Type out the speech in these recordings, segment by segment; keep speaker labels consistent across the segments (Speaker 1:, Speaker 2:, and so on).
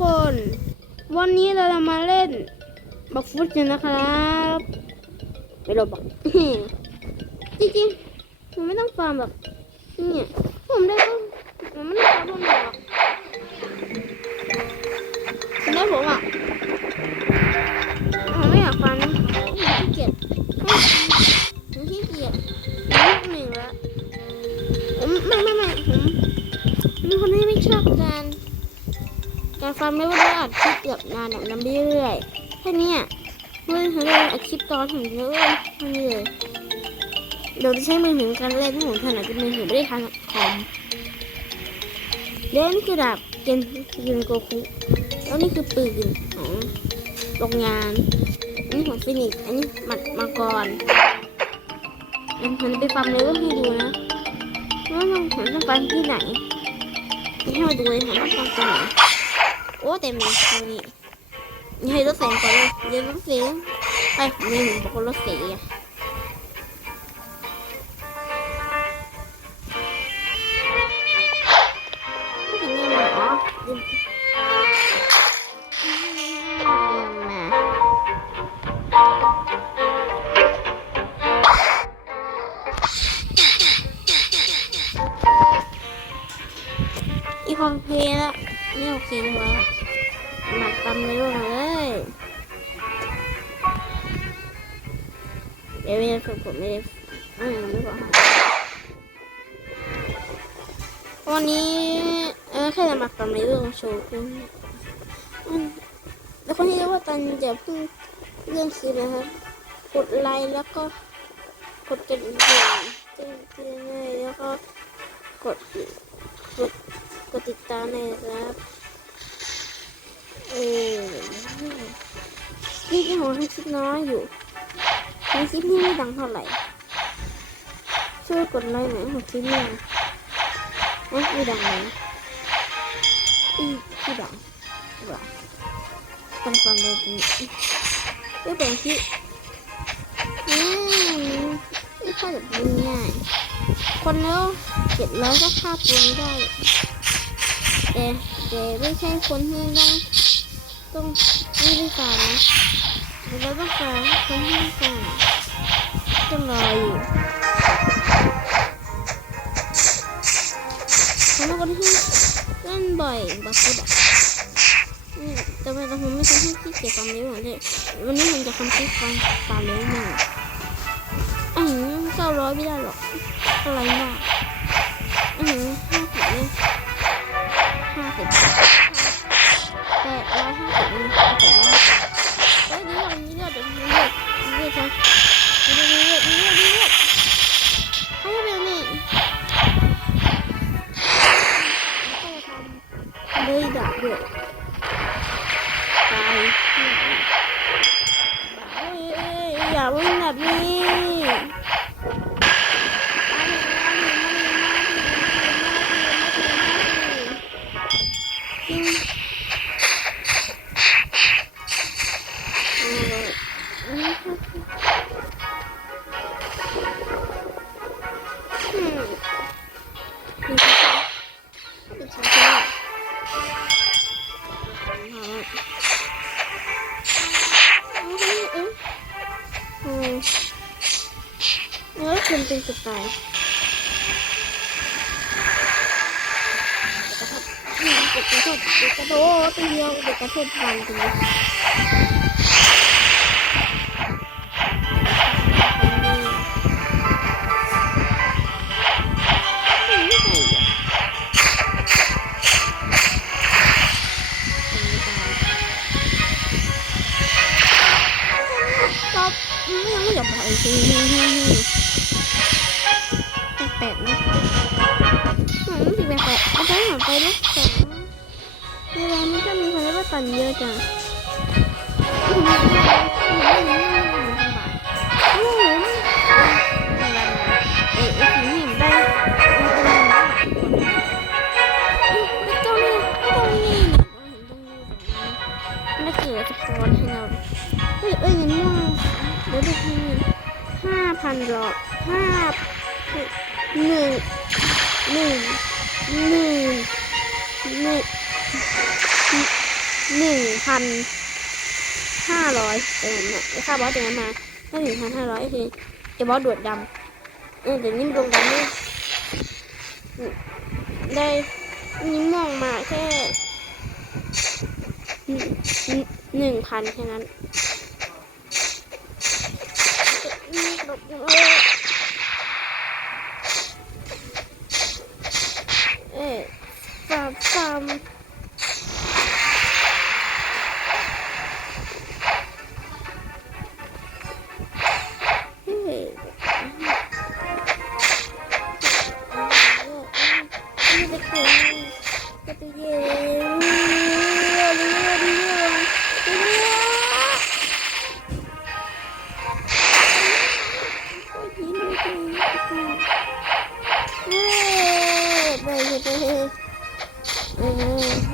Speaker 1: คน วันนี้เราจะมาเล่นบักฟุตกันนะครับไม่รบอกจริงๆผมไม่ต้องฟาร์มหรอกเนี่ยผมได้ก็ผมไม่ต้องฟาร์มพวกมันหรอกคุณได้ผมอะผมไม่อยากฟาร์มขี้เกียจผมขี้เกียจผมหนึ่งละผมไม่ไม่ไม่ผมคนคนที่ไม่ชอบการ การฟาร์มไม่ว่าจะอัดคลิปแบบนานแบบนั้นเรื่อยแค่เนี้ยเมื่อเราอัดคลิปตอนถึงเยอะแค่นี้เลยเดี๋ยวจะใช้มือถือการเล่นที่ผมถนัดเป็นมือถือไม่ได้ทางคอมเดี๋ยวนี่คือดาบเกนยินโกคุแล้วนี่คือปืนของโรงงานอันนี้ของฟินิกอันนี้หมัดมังกรอันไปฟาร์มเลยว่าพี่ดูนะว่าต้องผมต้องฟาร์มที่ไหนให้มาดูเลยผมต้องฟาร์มที่ไหน โอ้เต็มเลยตรงนี้นี่ให้รถแสงก่อนเลยเดี๋ยวรถเสียไอ้ยไม่เห็นบอกว่ารถเสียอะไม่เห็นยังยังมาอีคอมเพลย์ละนี่โอเคเลยวะ ตำเลยว่ะเลยเดี๋ยวไม่ได้ฝึกผมไม่ได้อืมไม่บอกวันนี้เออแค่จะมาทำเรื่องโชว์คุณแล้วคนที่เรียกว่าตันจะเพิ่งเรื่องซื้อนะครับ กดไลค์แล้วก็กดกระดิ่งแจ้งแจ้งให้แล้วก็กดกดกดติดตามเลยนะครับ เออนี่ที่ของทำคลิปน้อยอยู่ในคลิปนี้ไม่ดังเท่าไหร่ ช่วยกดไลค์หน่อยของคลิปนี้นะไม่ดังเลยอีที่ดังว่ะฟังฟังเลยนี่เพื่อเป็นคลิปอืมไม่ค่อยแบบง่ายคนแล้วเจ็ดร้อยก็ค่าตัวได้แต่แต่ไม่ใช่คนที่ต้ ต้องไม่ได้การนะเราต้องการคนที่ต้องการต้องรออยู่คนคนที่เล่นบ่อยบักฟุตอะอืมแต่ว่าผมไม่ใช่ที่ขี้เกียจฟังเร็วเหมือนเดิมวันนี้ผมจะทำคลิปฟังฟังเร็วหนึ่งอืมเก้าร้อยไม่ได้หรอก อะไรมากอืมห้าสิบเลยห้าสิบ เป็นสไตล์เด็กกระโดดเด็กกระโดดตัวเดียวเด็กกระโดดพันตรงนี้ ปอนให้เราเฮ้ยเอ้ยเงินม่วงเดี๋ยวดูห้เงินห้าพันหรอกห้าหนึ่งหนึ่งหนึ่งหนึ่ง หนึ่งพันห้าร้อยแต่นั้นเนี่ยค่าบอสตัวนั้นมาได้หนึ่งพันห้าร้อยคือจะบอสดวดดำเออแต่นี่มันดวงดำนี่ได้นี่มองมาแค่หนึ่งพันแค่นั้น เออ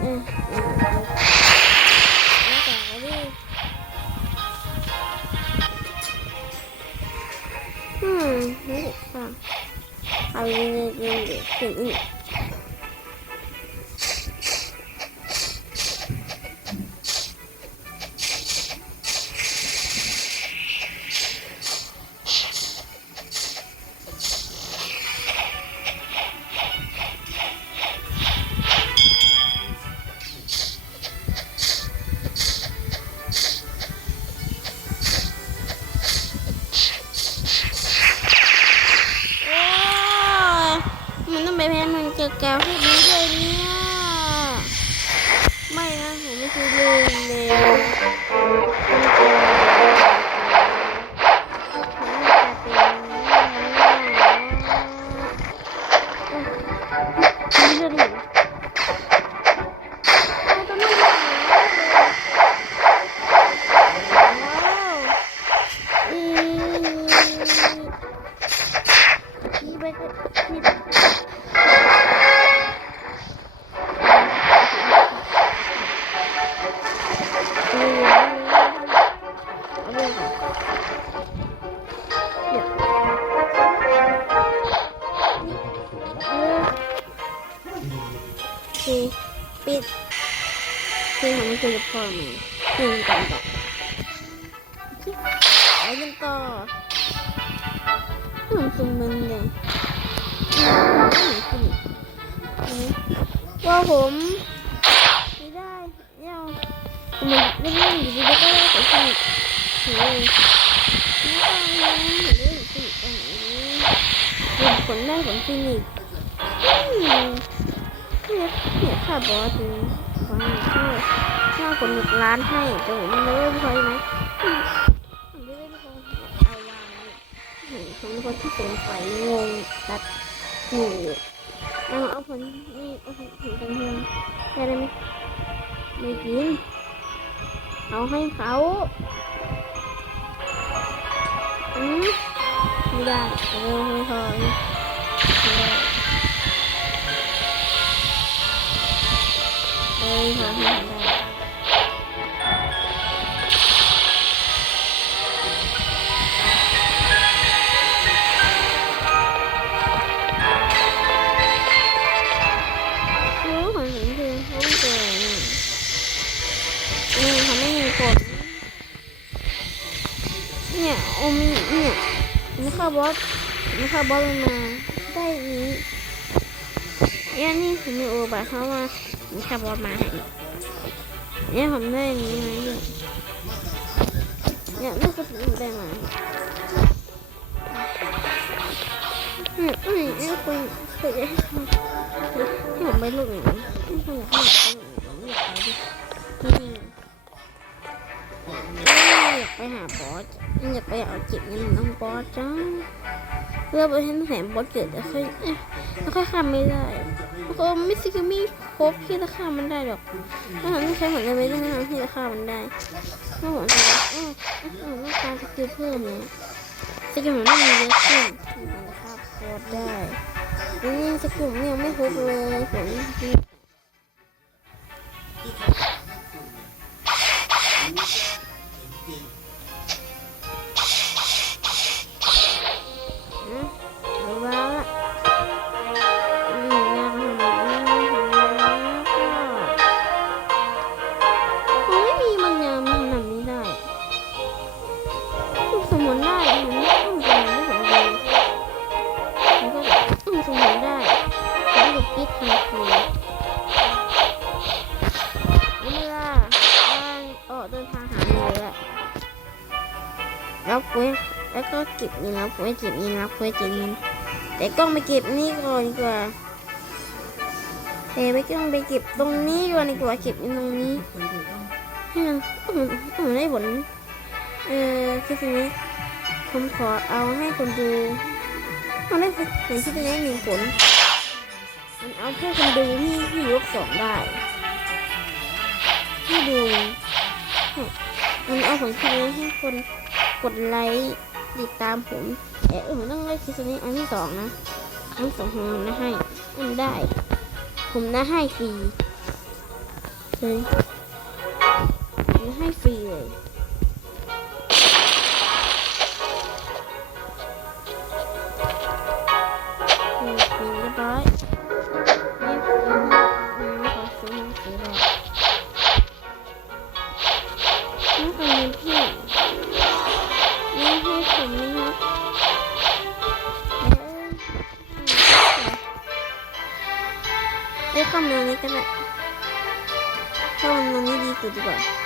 Speaker 1: เออเออ โอปิดเพลงของมันคือพ่อแม่เพลงกันต่อไปกันต่อเหมือนซุมมันเลยว่าผมไม่ได้เนี่ยผมไม่เล่นอยู่ดีๆก็ได้ผลสนิทเฮ้ยไม่ต้องนะเล่นสนิทกันเป็นผลได้ผลสนิท เนี่ยเนี่ยค่าบอสถึงฟังค่าค่าคนหนึ่งล้านให้แต่ผมไม่รู้พอไหมผมไม่ได้พอเอาวางเนี่ยผมเป็นคนที่สงสัยงงตัดหนูเอาเอาผลนี่เอาผลผลกันเพียงได้ไหมไม่กินเอาให้เขาอืมไม่ได้เอาเร็วไม่ หาให้ได้รู้ผลเห็นคือเขาไม่มีเขาไม่มีผลเนี่ยโอมีเนี่ยมันเข้าบอสมันเข้าบอสมันมาได้นี้ เนี่ยนี่ผมมีโอบะเขามามันเข้าบอสมาให้เนี่ยผมได้อย่างนี้มาเนี่ยเนี่ยนี่ก็ถึงได้มาอืมอืมนี่คุณคุณจะให้เขาให้ผมไปลูกหนูให้ผมอยากให้ผมไปลูกหนูอยากเอาดินี่ อยากไปหาบอสอยากไปเอาจิตเงินน้องบอสจ้าเพื่อไปให้แสงบอสเกิดแต่ค่อยเอ๊ะแล้วค่อยข้าไม่ได้แล้วก็ไม่สิคือไม่ครบที่จะข้ามันได้หรอกถ้าผมไม่ใช้เหมือนกันไม่ได้นะที่จะข้ามันได้ถ้าผมจะเออต้องการสกิลเพิ่มเนี่ยสกิลผมต้องมีเยอะขึ้นถึงจะข้าบอสได้นี่สกิลผมยังไม่ครบเลยผมอื เก็บเงินรับเก็บเงินรับเว้ยเก็บเงินแต่กล้องไปเก็บนี่ก่อนดีกว่าเอ้ไปกล้องไปเก็บตรงนี้ก่อนดีกว่าเก็บเงินตรงนี้ให้มันให้มันให้มันได้ผลเออคือทีนี้ผมขอเอาให้คนดูมันได้ผลที่จะได้หนึ่งผลมันเอาแค่คนดูที่ที่ยกสองได้ที่ดูมันเอาผลที่นี้ให้คนกดไลค์ติดตามผม เอ๊ะผมต้องเลือกคิสนี้อันที่สองนะ อันสองของผมนะให้มันได้ ผมนะให้ฟรีเลยผมนะให้ฟรีเลย ยคำนวณนี้ก็ได้คำนว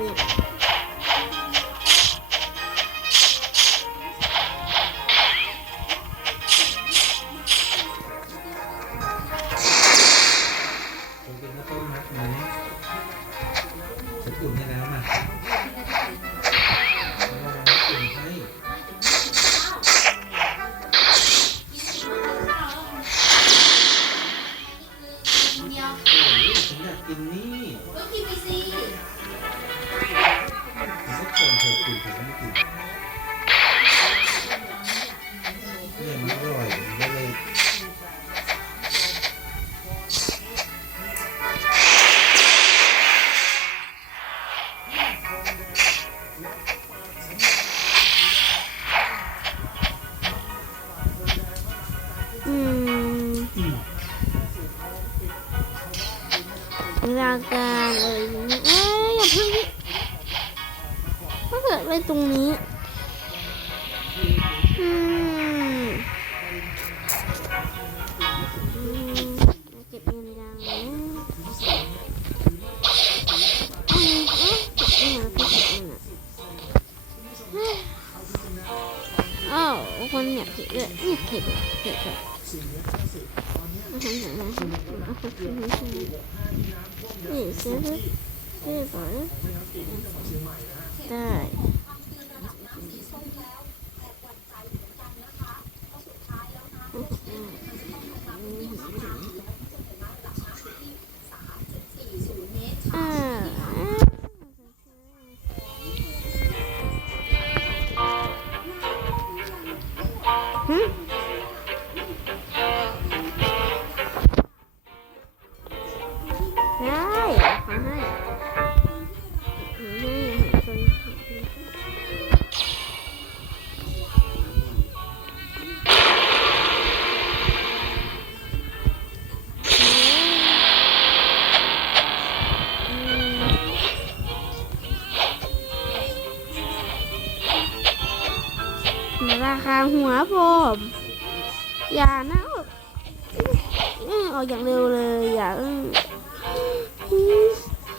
Speaker 1: อืมถ่
Speaker 2: นี่
Speaker 1: ซื้อซื้อก่อนได้ คางหัวผมอย่านะอือออกอย่างเร็วเลยอย่าอือ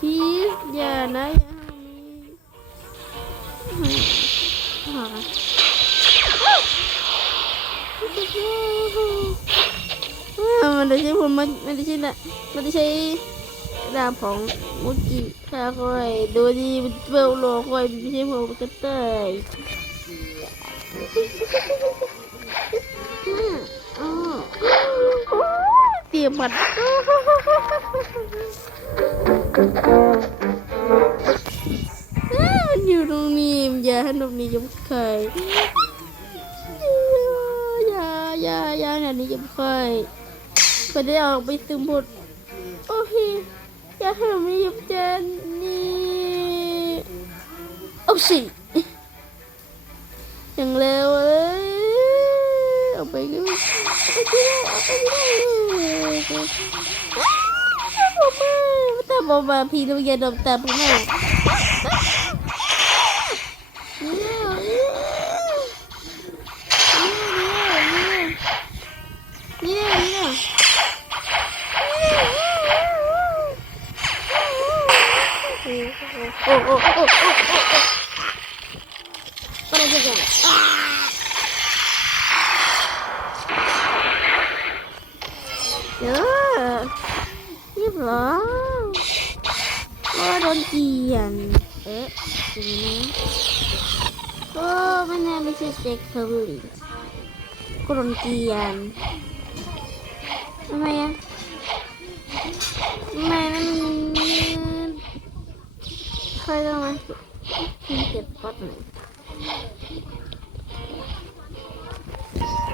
Speaker 1: พีสอย่านะอย่าทำนี้มันจะใช้ผมมันมันจะใช้นะมันจะใช้ดาบของมุกิค่ะคอยดูดีเบลโลคอยไม่ใช่ผมกระเตย เตียมบัตรอ้าวมันอยู่ตรงนี้อย่าให้นมนี้ยมเคยอย่าอย่าอย่าอย่านี้ยมเคยไปได้ออกไปซึมบทโอเคอย่าให้นมนี้ยมเจนนี่เอาสิ อย่างเร็วเลยออกไปก็ไม่ได้ออกไปไม่ได้ผมมาตาบอมาพี่ต้องอย่าดมตาผมมาเนี่ยเนี่ยโอ้โอ้โอ้โอ้ Có đón chiền. Ế. Gì nè. Có bên này mình sẽ check public. Có đón chiền. ทำไมอะทำไมมันเคยต้องมาเก็บก๊อตหน่อย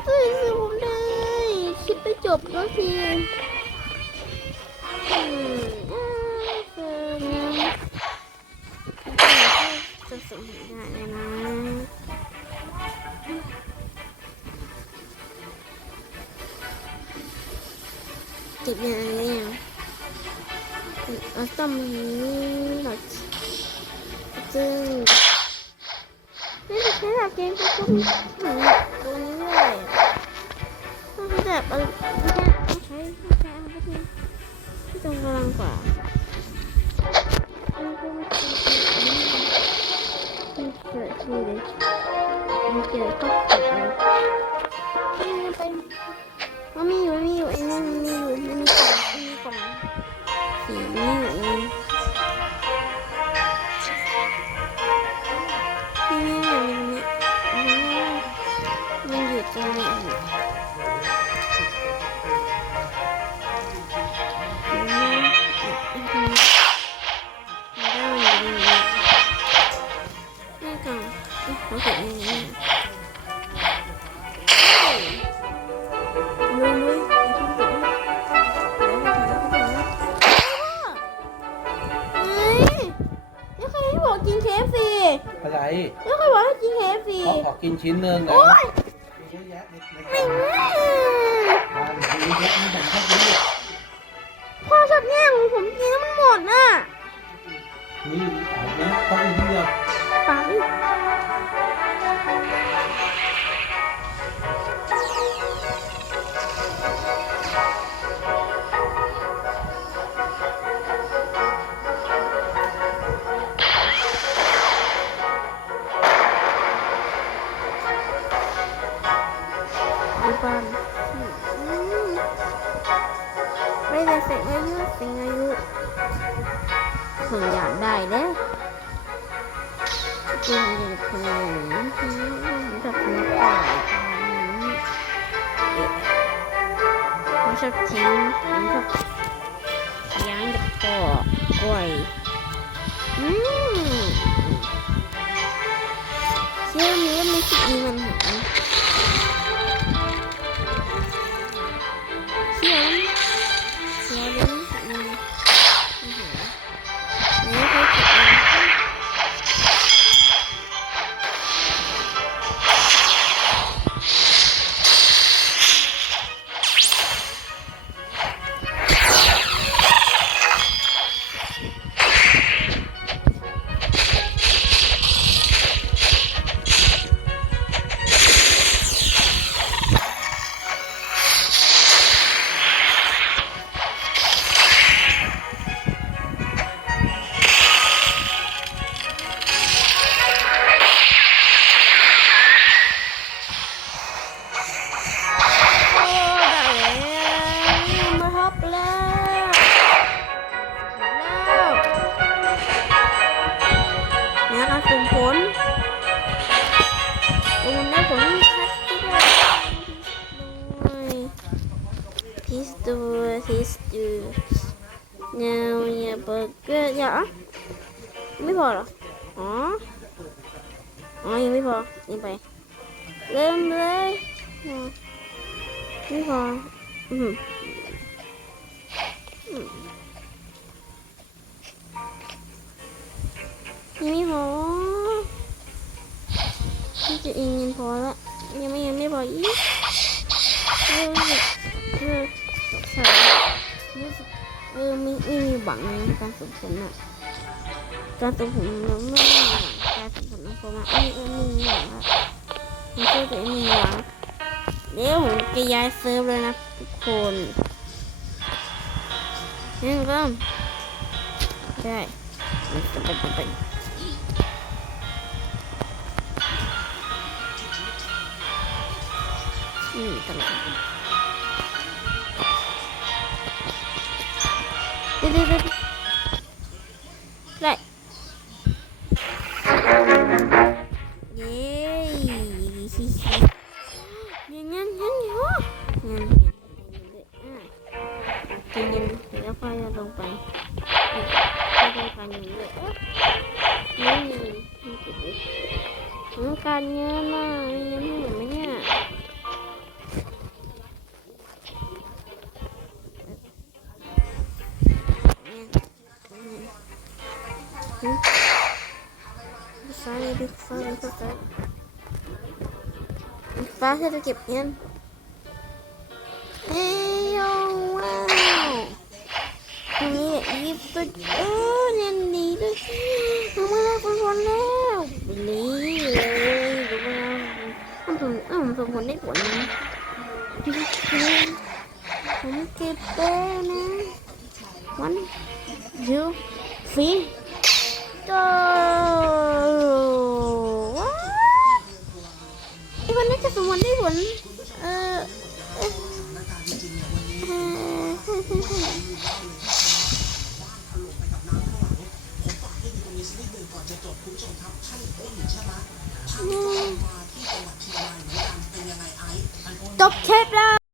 Speaker 1: เฮ้ยซื้อผมได้คลิปไปจบแล้วสิอืมอ่าเจอนะจะ ส่งให้ได้เลยนะติดยังไงเนี่ยเอาต้องมีหน่อยจึงนี่จะใช้หลักเกณฑ์ก็ต้ตรงนี้เลยต้องใช้แบบออไม่ใช่ต้องใช้ต้องใช้อาไปที่ที่ตรงกลางกว่าอันนี้ก็ไม่ใช่ ที่เกิดที่เล เดี๋ยวเยอะ
Speaker 2: แยะนี่แบ่งให้กินดิ
Speaker 1: พ่อชอบแย่งผมกินแล้วมันหมดน่ะ
Speaker 2: นี่เอาเนี้ยต้องอีกนิดเดียว
Speaker 1: ปั ไม่ได้เสร็จอายุสิงอายุถึงอยากได้เด้อจริงจริงคือแบบนี้ก่อนผมชอบทิ้งผมชอบย้างกับต่อกล้วยอืมเชื่อนี้ว่าไม่คิดมีมันหายเชื่อเยังไม่พอนี่จะเองยังพอละยังไม่ยังไม่พออีกเออเออสงสัยรู้สึกเออไม่ไม่มีหวังในการฝึกฝนอะการฝึกฝนมันไม่มีหวังการฝึกฝนของผมอะไม่ไม่ไม่มีหวังอะผมเชื่อตัวเองไม่มีหวัง เดี๋ยวผมจะย้ายเซิร์ฟเลยนะทุกคนนี่ก็ได้ไปไปไปไปอืมตลกเดี๋ยวเดี๋ยว เธอจะเก็บเงิน